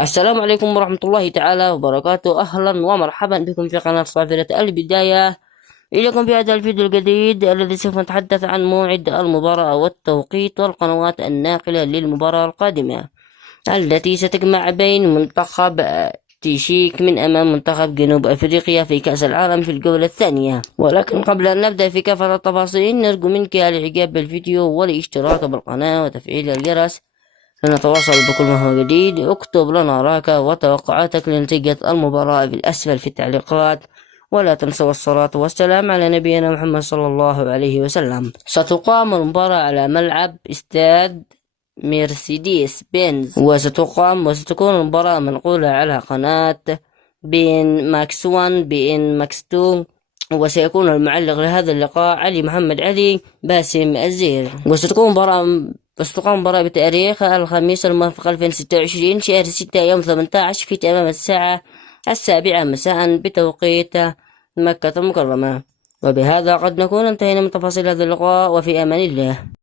السلام عليكم ورحمة الله تعالى وبركاته. أهلا ومرحبا بكم في قناة صافرة البداية. إليكم في هذا الفيديو الجديد الذي سوف نتحدث عن موعد المباراة والتوقيت والقنوات الناقلة للمباراة القادمة التي ستجمع بين منتخب تشيك من أمام منتخب جنوب أفريقيا في كأس العالم في الجولة الثانية. ولكن قبل أن نبدأ في كافة التفاصيل نرجو منك الإعجاب بالفيديو والاشتراك بالقناة وتفعيل الجرس لنتواصل بكل ما هو جديد. اكتب لنا رأيك وتوقعاتك لنتيجة المباراة بالأسفل في التعليقات، ولا تنسوا الصلاة والسلام على نبينا محمد صلى الله عليه وسلم. ستقام المباراة على ملعب استاد مرسيدس بنز، وستكون المباراة منقولة على قناة بين ماكس 1 بين ماكس 2، وسيكون المعلق لهذا اللقاء علي محمد علي باسم الزير. وستقام مباراة بتاريخ الخميس الموافق 2026 شهر 6 يوم 18 في تمام الساعة 7 مساء بتوقيت مكة المكرمة. وبهذا قد نكون انتهينا من تفاصيل هذا اللقاء، وفي أمان الله.